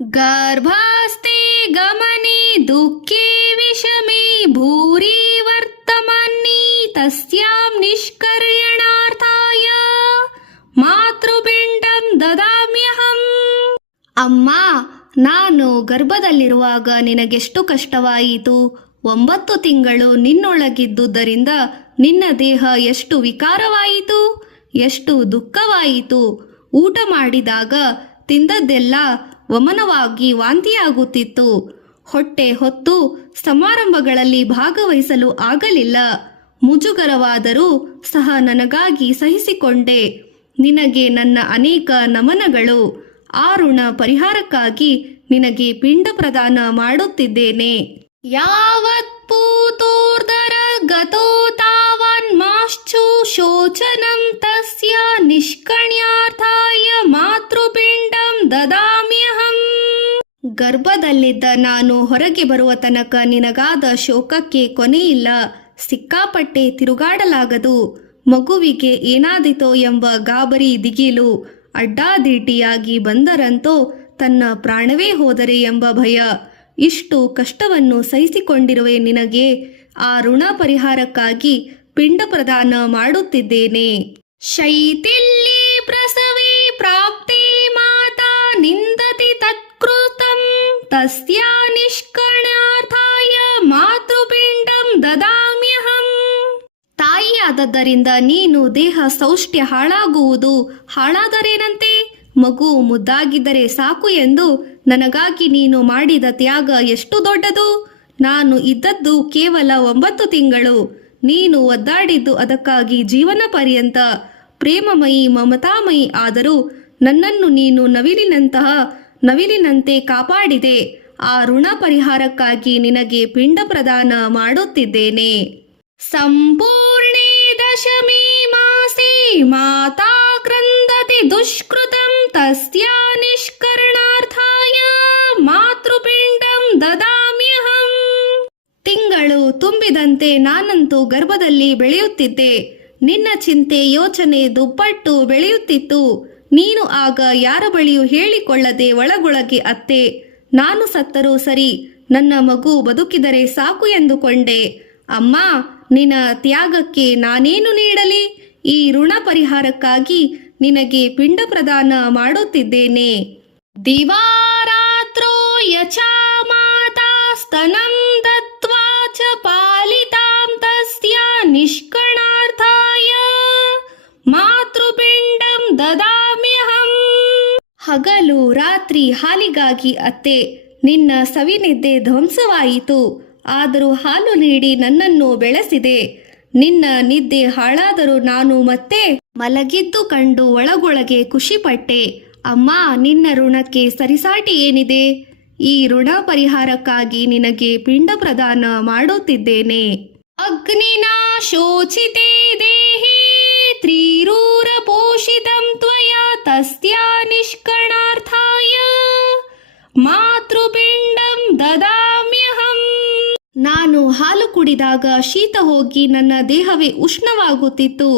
गर्भस्ते गमने दुःखे विषमे भूरि वर्तमानि तस्यां निष्कर्यणार्थाय ಮಾತೃಪಿಂಡಂ ದದಾಮ್ಯಹಂ. ಅಮ್ಮ, ನಾನು ಗರ್ಭದಲ್ಲಿರುವಾಗ ನಿನಗೆಷ್ಟು ಕಷ್ಟವಾಯಿತು. 9 ತಿಂಗಳು ನಿನ್ನೊಳಗಿದ್ದುದರಿಂದ ನಿನ್ನ ದೇಹ ಎಷ್ಟು ವಿಕಾರವಾಯಿತು, ಎಷ್ಟು ದುಃಖವಾಯಿತು. ಊಟ ಮಾಡಿದಾಗ ತಿಂದದ್ದೆಲ್ಲ ವಮನವಾಗಿ ವಾಂತಿಯಾಗುತ್ತಿತ್ತು. ಹೊಟ್ಟೆ ಹೊತ್ತು ಸಮಾರಂಭಗಳಲ್ಲಿ ಭಾಗವಹಿಸಲು ಆಗಲಿಲ್ಲ. ಮುಜುಗರವಾದರೂ ಸಹ ನನಗಾಗಿ ಸಹಿಸಿಕೊಂಡೆ. ನಿನಗೆ ನನ್ನ ಅನೇಕ ನಮನಗಳು. ಆ ಋಣ ಪರಿಹಾರಕ್ಕಾಗಿ ನಿನಗೆ ಪಿಂಡ ಪ್ರದಾನ ಮಾಡುತ್ತಿದ್ದೇನೆ. ಯಾವತ್ ಪೂತೋರ್ಧರ ಗತೋ ತಾವನ್ ಮಾಶ್ಚು ಶೋಚನಂ ತಸ್ಯ ನಿಷ್ಕಣ್ಯಾರ್ಥಾಯ ಮಾತೃಪಿಂಡಂ ದದಾಮ್ಯಹಂ. ಗರ್ಭದಲ್ಲಿದ್ದ ನಾನು ಹೊರಗೆ ಬರುವ ತನಕ ನಿನಗಾದ ಶೋಕಕ್ಕೆ ಕೊನೆಯಿಲ್ಲ. ಸಿಕ್ಕಾಪಟ್ಟೆ ತಿರುಗಾಡಲಾಗದು. ಮಗುವಿಗೆ ಏನಾದಿತೋ ಎಂಬ ಗಾಬರಿ ದಿಗಿಲು. ಅಡ್ಡಾದಿಡ್ಡಿಯಾಗಿ ಬಂದರಂತೋ ತನ್ನ ಪ್ರಾಣವೇ ಹೋದರೆ ಎಂಬ ಭಯ. ಇಷ್ಟು ಕಷ್ಟವನ್ನು ಸಹಿಸಿಕೊಂಡಿರುವೆ ನಿನಗೆ. ಆ ಋಣ ಪರಿಹಾರಕ್ಕಾಗಿ ಪಿಂಡ ಪ್ರದಾನ ಮಾಡುತ್ತಿದ್ದೇನೆ. ಶೈಥಿಲ್ಯೇ ಪ್ರಸವೇ ಪ್ರಾಪ್ತೆ ಮಾತಾ ನಿಂದತಿ ತತ್ಕೃತಂ ತಸ್ಯಾ ನಿಷ್ಕರ್ಣಾರ್ಥಾಯ ಮಾತೃಪಿಂಡಂ ದದಾಮ್ಯಹಂ. ತಾಯಿಯಾದದ್ದರಿಂದ ನೀನು ದೇಹ ಸೌಷ್ಠ್ಯ ಹಾಳಾಗುವುದು. ಹಾಳಾದರೇನಂತೆ? ಮಗು ಮುದ್ದಾಗಿದ್ದರೆ ಸಾಕು ಎಂದು ನನಗಾಗಿ ನೀನು ಮಾಡಿದ ತ್ಯಾಗ ಎಷ್ಟು ದೊಡ್ಡದು. ನಾನು ಇದ್ದದ್ದು ಕೇವಲ 9 ತಿಂಗಳು. ನೀನು ಒದ್ದಾಡಿದ್ದು ಅದಕ್ಕಾಗಿ ಜೀವನ ಪರ್ಯಂತ. ಪ್ರೇಮಮಯಿ ಮಮತಾಮಯಿ ಆದರೂ ನನ್ನನ್ನು ನೀನು ನವಿಲಿನಂತೆ ಕಾಪಾಡಿದೆ. ಆ ಋಣ ಪರಿಹಾರಕ್ಕಾಗಿ ನಿನಗೆ ಪಿಂಡ ಪ್ರದಾನ ಮಾಡುತ್ತಿದ್ದೇನೆ. ಸಂಪೂರ್ಣೇ ದಶಮೇ ಮಾಸೇ ಮಾತಾ ಕ್ರಂದತಿ ದುಷ್ಕೃತಂ ತಸ್ಯಾ ನಿಷ್ಕರ್ಣಾರ್ಥಾಯ ಮಾತೃಪಿಂಡಂ ದದಾಮ್ಯಹಂ. ತಿಂಗಳು ತುಂಬಿದಂತೆ ನಾನಂತೂ ಗರ್ಭದಲ್ಲಿ ಬೆಳೆಯುತ್ತಿದ್ದೆ. ನಿನ್ನ ಚಿಂತೆ ಯೋಚನೆ ದುಪ್ಪಟ್ಟು ಬೆಳೆಯುತ್ತಿತ್ತು. ನೀನು ಆಗ ಯಾರ ಬಳಿಯೂ ಹೇಳಿಕೊಳ್ಳದೆ ಒಳಗೊಳಗೆ ಅತ್ತೆ. ನಾನು ಸತ್ತರೂ ಸರಿ, ನನ್ನ ಮಗು ಬದುಕಿದರೆ ಸಾಕು ಎಂದುಕೊಂಡೆ. ಅಮ್ಮ, ನಿನ್ನ ತ್ಯಾಗಕ್ಕೆ ನಾನೇನು ನೀಡಲಿ? ಈ ಋಣ ಪರಿಹಾರಕ್ಕಾಗಿ ನಿನಗೆ ಪಿಂಡ ಪ್ರದಾನ ಮಾಡುತ್ತಿದ್ದೇನೆ. ದಿವಾರಾತ್ರೋ ಯಚಾ ಮಾತಾ ಸ್ತನಂ ದತ್ವಾ ಚ ಪಾಲಿತಾಂ ತಸ್ಯಾ ನಿಷ್ಕರ್ಣಾರ್ಥಾಯ ಮಾತೃಪಿಂಡಂ ದದಾಮ್ಯಹಂ. ಹಗಲು ರಾತ್ರಿ ಹಾಲಿಗಾಗಿ ಅತ್ತೆ. ನಿನ್ನ ಸವಿನಿದ್ದೆ ಧ್ವಂಸವಾಯಿತು. ಆದರೂ ಹಾಲು ನೀಡಿ ನನ್ನನ್ನು ಬೆಳೆಸಿದೆ. ನಿನ್ನ ನಿದ್ದೆ ಹಾಳಾದರೂ ನಾನು ಮತ್ತೆ ಮಲಗಿದ್ದು ಕಂಡು ಒಳಗೊಳಗೆ ಖುಷಿಪಟ್ಟೆ. ಅಮ್ಮ, ನಿನ್ನ ಋಣಕ್ಕೆ ಸರಿಸಾಟಿ ಏನಿದೆ? ಈ ಋಣ ಪರಿಹಾರಕ್ಕಾಗಿ ನಿನಗೆ ಪಿಂಡ ಪ್ರದಾನ ಮಾಡುತ್ತಿದ್ದೇನೆ. ಅಗ್ನಿನಾ ಶೋಚಿತೆ ದೇಹಿ ತ್ರಿರೂರ ಪೋಷಿತಂ ತ್ವಯಾ ತಸ್ಯಾ ನಿಷ್ಕರ್ಣಾರ್ಥಾಯ ಮಾತೃಪಿಂಡಂ ದದಾಮ್ಯಹಂ. ನಾನು ಹಾಲು ಕುಡಿದಾಗ ಶೀತ ಹೋಗಿ ನನ್ನ ದೇಹವೇ ಉಷ್ಣವಾಗುತ್ತಿತ್ತು.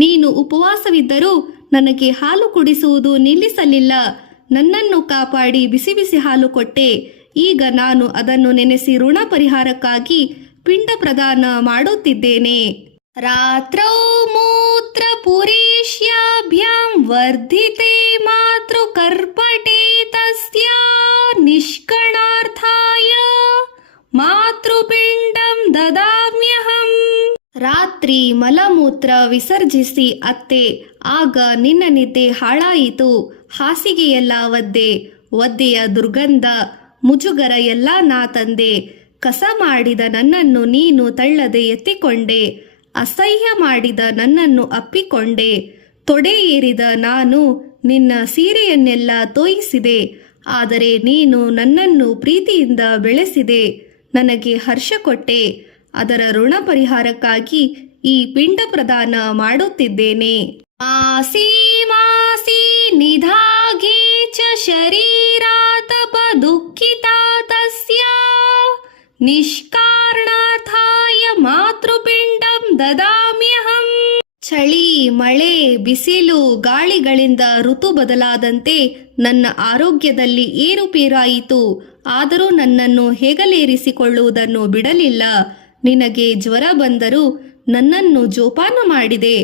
ನೀನು ಉಪವಾಸವಿದ್ದರೂ ನನಗೆ ಹಾಲು ಕುಡಿಸುವುದು ನಿಲ್ಲಿಸಲಿಲ್ಲ. ನನ್ನನ್ನು ಕಾಪಾಡಿ ಬಿಸಿ ಬಿಸಿ ಹಾಲು ಕೊಟ್ಟೆ. ಈಗ ನಾನು ಅದನ್ನು ನೆನೆಸಿ ಋಣ ಪರಿಹಾರಕ್ಕಾಗಿ ಪಿಂಡ ಪ್ರದಾನ ಮಾಡುತ್ತಿದ್ದೇನೆ. ರಾತ್ರೌ ಮೂತ್ರ ಪುರೇಶ್ಯಾಭ್ಯಾಂ ವರ್ಧಿತೆ ಮಾತೃ ಕರ್ಪಟೆ ತಸ್ಯಾ ನಿಷ್ಕರ್ಣಾರ್ಥಾಯ ಮಾತೃಪಿಂಡಂ ದದಾಮ್ಯಹಂ. ರಾತ್ರಿ ಮಲಮೂತ್ರ ವಿಸರ್ಜಿಸಿ ಅತ್ತೆ. ಆಗ ನಿನ್ನ ನಿದ್ದೆ ಹಾಳಾಯಿತು. ಹಾಸಿಗೆಯೆಲ್ಲ ಒದ್ದೆಯ ದುರ್ಗಂಧ, ಮುಜುಗರ ಎಲ್ಲ ನಾ ತಂದೆ. ಕಸ ಮಾಡಿದ ನನ್ನನ್ನು ನೀನು ತಳ್ಳದೆ ಎತ್ತಿಕೊಂಡೆ. ಅಸಹ್ಯ ಮಾಡಿದ ನನ್ನನ್ನು ಅಪ್ಪಿಕೊಂಡೆ. ತೊಡೆ ಏರಿದ ನಾನು ನಿನ್ನ ಸೀರೆಯನ್ನೆಲ್ಲ ತೋಯಿಸಿದೆ. ಆದರೆ ನೀನು ನನ್ನನ್ನು ಪ್ರೀತಿಯಿಂದ ಬೆಳೆಸಿದೆ. ನನಗೆ ಹರ್ಷ ಕೊಟ್ಟೆ. ಅದರ ಋಣ ಪರಿಹಾರಕ್ಕಾಗಿ ಈ ಪಿಂಡ ಪ್ರದಾನ ಮಾಡುತ್ತಿದ್ದೇನೆ. ಮಾಸಿ ಮಾಸಿ ನಿಧಾಘೇ ಚ ಶರೀರಾತಪ ದುಃಖಿತಾ ತಸ್ಯಾ ನಿಷ್ಕಾರಣಾರ್ಥಾಯ ಮಾತೃಪಿಂಡಂ ದದಾಮ್ಯಹಂ. ಚಳಿ ಮಳೆ ಬಿಸಿಲು ಗಾಳಿಗಳಿಂದ ಋತು ಬದಲಾದಂತೆ ನನ್ನ ಆರೋಗ್ಯದಲ್ಲಿ ಏರುಪೇರಾಯಿತು. ಆದರೂ ನನ್ನನ್ನು ಹೆಗಲೇರಿಸಿಕೊಳ್ಳುವುದನ್ನು ಬಿಡಲಿಲ್ಲ. ನಿನಗೆ ಜ್ವರ ಬಂದರೂ ನನ್ನನ್ನು ಜೋಪಾನ ಮಾಡಿದೆ.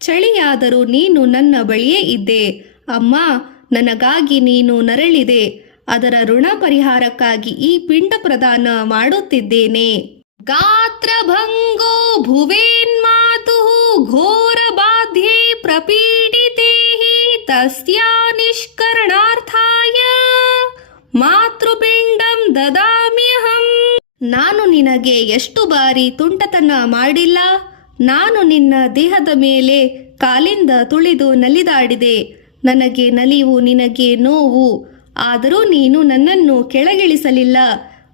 ಚಳಿಯಾದರೂ ನೀನು ನನ್ನ ಬಳಿಯೇ ಇದ್ದೆ. ಅಮ್ಮ, ನನಗಾಗಿ ನೀನು ನರಳಿದೆ. ಅದರ ಋಣ ಪರಿಹಾರಕ್ಕಾಗಿ ಈ ಪಿಂಡ ಪ್ರದಾನ ಮಾಡುತ್ತಿದ್ದೇನೆ. ಗಾತ್ರಭಂಗೋ ಭುವೇನ್ಮಾತು ಘೋರ ಬಾಧ್ಯೆ ಪ್ರಪೀಡಿತೆ ತಸ್ಯಾ ನಿಷ್ಕರಣಾರ್ಥಾಯ ಮಾತೃಪಿಂಡಂ ದದಾಮ್ಯಹಂ. ನಾನು ನಿನಗೆ ಎಷ್ಟು ಬಾರಿ ತುಂಟತನ ಮಾಡಿಲ್ಲ. ನಾನು ನಿನ್ನ ದೇಹದ ಮೇಲೆ ಕಾಲಿಂದ ತುಳಿದು ನಲಿದಾಡಿದೆ. ನನಗೆ ನಲಿವು, ನಿನಗೆ ನೋವು. ಆದರೂ ನೀನು ನನ್ನನ್ನು ಕೆಳಗಿಳಿಸಲಿಲ್ಲ,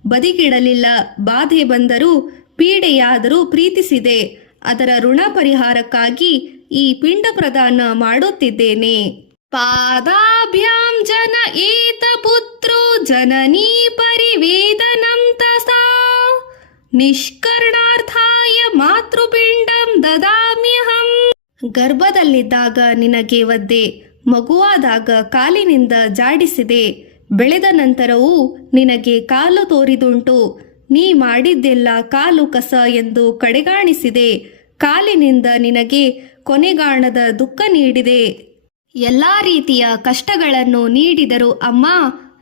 ಬದಿಗಿಡಲಿಲ್ಲ. ಬಾಧೆ ಬಂದರೂ ಪೀಡೆಯಾದರೂ ಪ್ರೀತಿಸಿದೆ. ಅದರ ಋಣ ಪರಿಹಾರಕ್ಕಾಗಿ ಈ ಪಿಂಡ ಪ್ರದಾನ ಮಾಡುತ್ತಿದ್ದೇನೆ. ಪಾದಾಭ್ಯಾಂ ಜನ ಏತ ಪುತ್ರೋ ಜನನೀ ಪರಿವೇದನಂ ತಸಾ ನಿಷ್ಕರ್ಣಾರ್ಥಾಯ ಮಾತೃಪಿಂಡಂ ದದಾಮ್ಯಹಂ. ಗರ್ಭದಲ್ಲಿದ್ದಾಗ ನಿನಗೆ ಒದ್ದೆ, ಮಗುವಾದಾಗ ಕಾಲಿನಿಂದ ಜಾಡಿಸಿದೆ. ಬೆಳೆದ ನಂತರವೂ ನಿನಗೆ ಕಾಲು ತೋರಿದುಂಟು. ನೀ ಮಾಡಿದ್ದೆಲ್ಲ ಕಾಲು ಕಸ ಎಂದು ಕಡೆಗಾಣಿಸಿದೆ. ಕಾಲಿನಿಂದ ನಿನಗೆ ಕೊನೆಗಾಣದ ದುಃಖ ನೀಡಿದೆ. ಎಲ್ಲ ರೀತಿಯ ಕಷ್ಟಗಳನ್ನು ನೀಡಿದರು. ಅಮ್ಮ,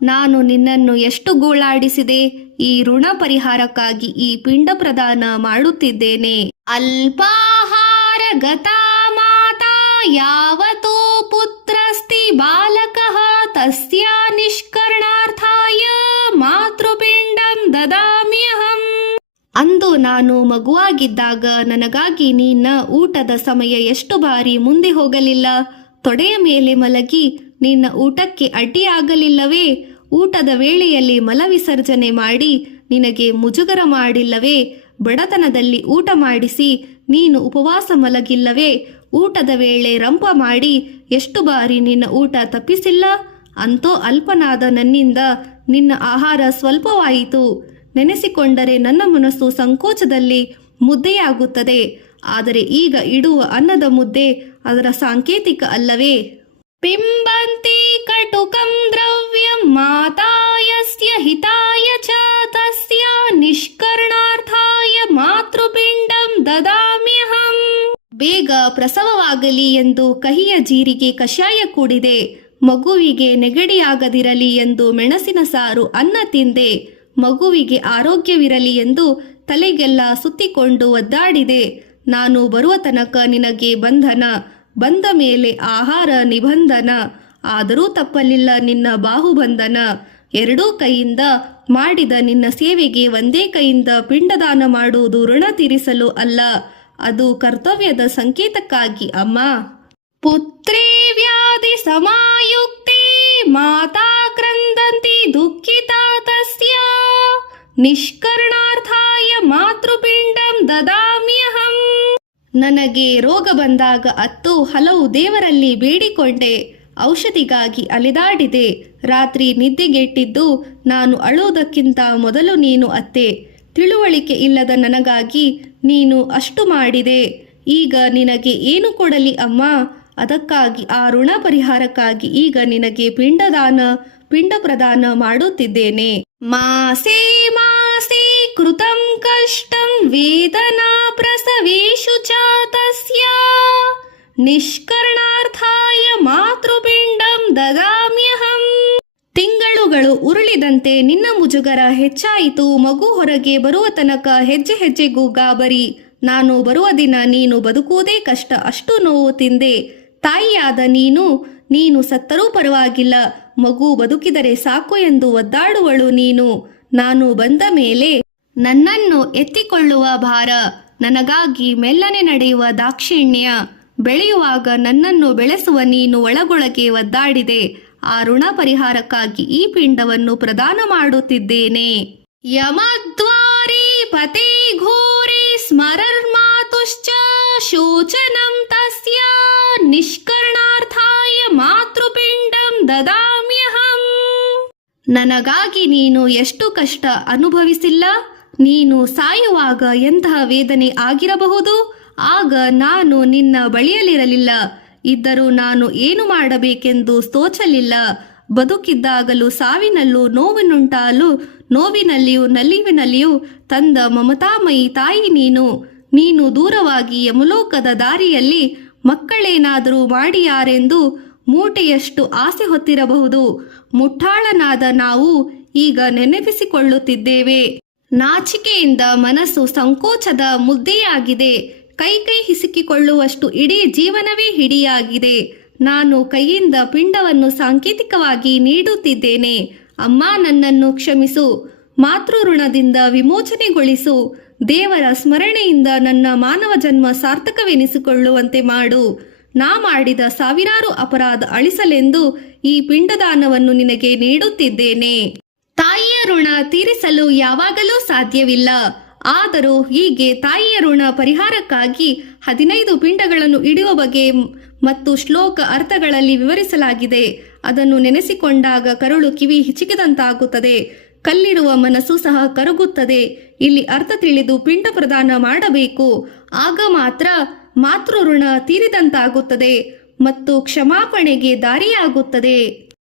ನಾನು ನಿನ್ನನ್ನು ಎಷ್ಟು ಗೋಳಾಡಿಸಿದೆ. ಈ ಋಣ ಪರಿಹಾರಕ್ಕಾಗಿ ಈ ಪಿಂಡ ಪ್ರದಾನ ಮಾಡುತ್ತಿದ್ದೇನೆ. ಅಲ್ಪಾಹಾರ ಗತಾ ಮಾತಾ ಯಾವತೋ ಪುತ್ರಸ್ತಿ ಬಾಲಕಃ ತಸ್ಯ ನಿಷ್ಕರ್ಣಾರ್ಥಾಯ ಮಾತೃಪಿಂಡಂ ದದಾಮ್ಯಹಂ. ಅಂದು ನಾನು ಮಗುವಾಗಿದ್ದಾಗ ನನಗಾಗಿ ನಿನ್ನ ಊಟದ ಸಮಯ ಎಷ್ಟು ಬಾರಿ ಮುಂದೆ ಹೋಗಲಿಲ್ಲ. ತೊಡೆಯ ಮೇಲೆ ಮಲಗಿ ನಿನ್ನ ಊಟಕ್ಕೆ ಅಡ್ಡಿಯಾಗಲಿಲ್ಲವೇ? ಊಟದ ವೇಳೆಯಲ್ಲಿ ಮಲವಿಸರ್ಜನೆ ಮಾಡಿ ನಿನಗೆ ಮುಜುಗರ ಮಾಡಿಲ್ಲವೇ? ಬಡತನದಲ್ಲಿ ಊಟ ಮಾಡಿಸಿ ನೀನು ಉಪವಾಸ ಮಲಗಿಲ್ಲವೇ? ಊಟದ ವೇಳೆ ರಂಪ ಮಾಡಿ ಎಷ್ಟು ಬಾರಿ ನಿನ್ನ ಊಟ ತಪ್ಪಿಸಿಲ್ಲ? ಅಂತೋ ಅಲ್ಪನಾದ ನನ್ನಿಂದ ನಿನ್ನ ಆಹಾರ ಸ್ವಲ್ಪವಾಯಿತು. ನೆನೆಸಿಕೊಂಡರೆ ನನ್ನ ಮನಸ್ಸು ಸಂಕೋಚದಲ್ಲಿ ಮುದ್ದೆಯಾಗುತ್ತದೆ. ಆದರೆ ಈಗ ಇಡುವ ಅನ್ನದ ಮುದ್ದೆ ಅದರ ಸಾಂಕೇತಿಕ ಅಲ್ಲವೇ? ಪಿಂಬಂತಿ ಕಟುಕಂ ದ್ರವ್ಯಂ ಮಾತಾಯಸ್ಯ ಹಿತಾಯ ಚ ತಸ್ಯ ನಿಷ್ಕರ್ಣಾರ್ಥಾಯ ಮಾತೃಪಿಂಡಂ ದದಾಮ್ಯಹಂ. ಬೇಗ ಪ್ರಸವವಾಗಲಿ ಎಂದು ಕಹಿಯ ಜೀರಿಗೆ ಕಷಾಯ ಕುಡಿದೆ. ಮಗುವಿಗೆ ನೆಗಡಿಯಾಗದಿರಲಿ ಎಂದು ಮೆಣಸಿನ ಸಾರು ಅನ್ನ ತಿಂದೆ. ಮಗುವಿಗೆ ಆರೋಗ್ಯವಿರಲಿ ಎಂದು ತಲೆಗೆಲ್ಲ ಸುತ್ತಿಕೊಂಡು ಒದ್ದಾಡಿದೆ. ನಾನು ಬರುವ ತನಕ ನಿನಗೆ ಬಂಧನ, ಬಂದ ಮೇಲೆ ಆಹಾರ ನಿಬಂಧನ. ಆದರೂ ತಪ್ಪಲಿಲ್ಲ ನಿನ್ನ ಬಾಹುಬಂಧನ. ಎರಡೂ ಕೈಯಿಂದ ಮಾಡಿದ ನಿನ್ನ ಸೇವೆಗೆ ಒಂದೇ ಕೈಯಿಂದ ಪಿಂಡದಾನ ಮಾಡುವುದು ಋಣ ತೀರಿಸಲು ಅಲ್ಲ, ಅದು ಕರ್ತವ್ಯದ ಸಂಕೇತಕ್ಕಾಗಿ. ಅಮ್ಮ, ಪುತ್ರೇ ವ್ಯಾಧಿ ಸಮಾಯುಕ್ತೆ ಮಾತಾ ಕ್ರಂದಂತಿ ದುಃಖಿತಾ ತಸ್ಯ ನಿಷ್ಕರ್ಣಾರ್ಥಾಯ ಮಾತೃಪಿಂಡಂ ದದಾಮ್ಯಹಂ. ನನಗೆ ರೋಗ ಬಂದಾಗ ಹಲವು ದೇವರಲ್ಲಿ ಬೇಡಿಕೊಂಡೆ. ಔಷಧಿಗಾಗಿ ಅಲೆದಾಡಿದೆ. ರಾತ್ರಿ ನಿದ್ದೆಗೆಟ್ಟಿದ್ದು ನಾನು ಅಳುವುದಕ್ಕಿಂತ ಮೊದಲು ನೀನು ಅತ್ತೆ. ತಿಳುವಳಿಕೆ ಇಲ್ಲದ ನನಗಾಗಿ ನೀನು ಅಷ್ಟು ಮಾಡಿದೆ. ಈಗ ನಿನಗೆ ಏನು ಕೊಡಲಿ ಅಮ್ಮ? ಅದಕ್ಕಾಗಿ ಆ ಋಣ ಪರಿಹಾರಕ್ಕಾಗಿ ಈಗ ನಿನಗೆ ಪಿಂಡ ಪ್ರದಾನ ಮಾಡುತ್ತಿದ್ದೇನೆ. ಮಾಸೇ ಮಾಸೇ ಕೃತಂ ಕಷ್ಟಂ ವೇದನಾ ಪ್ರಸವೇಶು ಚ ತಸ್ಯ ನಿಷ್ಕರ್ಣಾರ್ಥಾಯ ಮಾತೃಪಿಂಡಂ ದದಾಮ್ಯಹಂ. ತಿಂಗಳುಗಳು ಉರುಳಿದಂತೆ ನಿನ್ನ ಮುಜುಗರ ಹೆಚ್ಚಾಯಿತು. ಮಗು ಹೊರಗೆ ಬರುವ ತನಕ ಹೆಜ್ಜೆ ಹೆಜ್ಜೆಗೂ ಗಾಬರಿ. ನಾನು ಬರುವ ದಿನ ನೀನು ಬದುಕುವುದೇ ಕಷ್ಟ, ಅಷ್ಟು ನೋವು ತಿಂದೆ. ತಾಯಿಯಾದ ನೀನು ಸತ್ತರೂ ಪರವಾಗಿಲ್ಲ, ಮಗು ಬದುಕಿದರೆ ಸಾಕು ಎಂದು ಒದ್ದಾಡುವಳು ನೀನು. ನಾನು ಬಂದ ಮೇಲೆ ನನ್ನನ್ನು ಎತ್ತಿಕೊಳ್ಳುವ ಭಾರ, ನನಗಾಗಿ ಮೆಲ್ಲನೆ ನಡೆಯುವ ದಾಕ್ಷಿಣ್ಯ. ಬೆಳೆಯುವಾಗ ನನ್ನನ್ನು ಬೆಳೆಸುವ ನೀನು ಒಳಗೊಳಗೆ ಒದ್ದಾಡಿದೆ. ಆ ಋಣ ಪರಿಹಾರಕ್ಕಾಗಿ ಈ ಪಿಂಡವನ್ನು ಪ್ರದಾನ ಮಾಡುತ್ತಿದ್ದೇನೆ. ಯಮದ್ವಾರಿ ಪತೆ ಘೋರೆ ಸ್ಮರರ್ಮಾತುಶ್ಚ ಶೋಚನಂ ತಸ್ಯ ನಿಷ್ಕರ್ಣಾರ್ಥಾಯ ಮಾತೃಪಿಂಡಂ ದದಾಮ್ಯಹಂ. ನನಗಾಗಿ ನೀನು ಎಷ್ಟು ಕಷ್ಟ ಅನುಭವಿಸಿಲ್ಲ? ನೀನು ಸಾಯುವಾಗ ಎಂತಹ ವೇದನೆ ಆಗಿರಬಹುದು? ಆಗ ನಾನು ನಿನ್ನ ಬಳಿಯಲ್ಲಿರಲಿಲ್ಲ. ಇದ್ದರೂ ನಾನು ಏನು ಮಾಡಬೇಕೆಂದು ತೋಚಲಿಲ್ಲ. ಬದುಕಿದ್ದಾಗಲೂ ಸಾವಿನಲ್ಲೂ ನೋವಿನುಂಟಾಲು ನೋವಿನಲ್ಲಿಯೂ ನಲಿವಿನಲ್ಲಿಯೂ ತಂದ ಮಮತಾಮಯಿ ತಾಯಿ ನೀನು ದೂರವಾಗಿ ಯಮಲೋಕದ ದಾರಿಯಲ್ಲಿ ಮಕ್ಕಳೇನಾದರೂ ಮಾಡಿಯಾರೆಂದು ಮೂಟೆಯಷ್ಟು ಆಸೆ ಹೊತ್ತಿರಬಹುದು. ಮುಟ್ಟಾಳನಾದ ನಾವು ಈಗ ನೆನಪಿಸಿಕೊಳ್ಳುತ್ತಿದ್ದೇವೆ. ನಾಚಿಕೆಯಿಂದ ಮನಸ್ಸು ಸಂಕೋಚದ ಮುದ್ದೆಯಾಗಿದೆ. ಕೈ ಹಿಸುಕಿಕೊಳ್ಳುವಷ್ಟು ಇಡೀ ಜೀವನವೇ ಹಿಡಿಯಾಗಿದೆ. ನಾನು ಕೈಯಿಂದ ಪಿಂಡವನ್ನು ಸಾಂಕೇತಿಕವಾಗಿ ನೀಡುತ್ತಿದ್ದೇನೆ. ಅಮ್ಮ, ನನ್ನನ್ನು ಕ್ಷಮಿಸು. ಮಾತೃಋಣದಿಂದ ವಿಮೋಚನೆಗೊಳಿಸು. ದೇವರ ಸ್ಮರಣೆಯಿಂದ ನನ್ನ ಮಾನವ ಜನ್ಮ ಸಾರ್ಥಕವೆನಿಸಿಕೊಳ್ಳುವಂತೆ ಮಾಡು. ನಾ ಮಾಡಿದ ಸಾವಿರಾರು ಅಪರಾಧ ಅಳಿಸಲೆಂದು ಈ ಪಿಂಡದಾನವನ್ನು ನಿನಗೆ ನೀಡುತ್ತಿದ್ದೇನೆ. ತಾಯಿಯ ಋಣ ತೀರಿಸಲು ಯಾವಾಗಲೂ ಸಾಧ್ಯವಿಲ್ಲ. ಆದರೂ ಹೀಗೆ ತಾಯಿಯ ಋಣ ಪರಿಹಾರಕ್ಕಾಗಿ 15 ಪಿಂಡಗಳನ್ನು ಇಡುವ ಬಗೆ ಮತ್ತು ಶ್ಲೋಕ ಅರ್ಥಗಳಲ್ಲಿ ವಿವರಿಸಲಾಗಿದೆ. ಅದನ್ನು ನೆನೆಸಿಕೊಂಡಾಗ ಕರುಳು ಕಿವಿ ಹಿಚಿಕಿದಂತಾಗುತ್ತದೆ. ಕಲ್ಲಿರುವ ಮನಸ್ಸು ಸಹ ಕರಗುತ್ತದೆ. ಇಲ್ಲಿ ಅರ್ಥ ತಿಳಿದು ಪಿಂಡ ಪ್ರದಾನ ಮಾಡಬೇಕು. ಆಗ ಮಾತ್ರ ಮಾತೃ ಋಣ ತೀರಿದಂತಾಗುತ್ತದೆ ಮತ್ತು ಕ್ಷಮಾಪಣೆಗೆ ದಾರಿಯಾಗುತ್ತದೆ.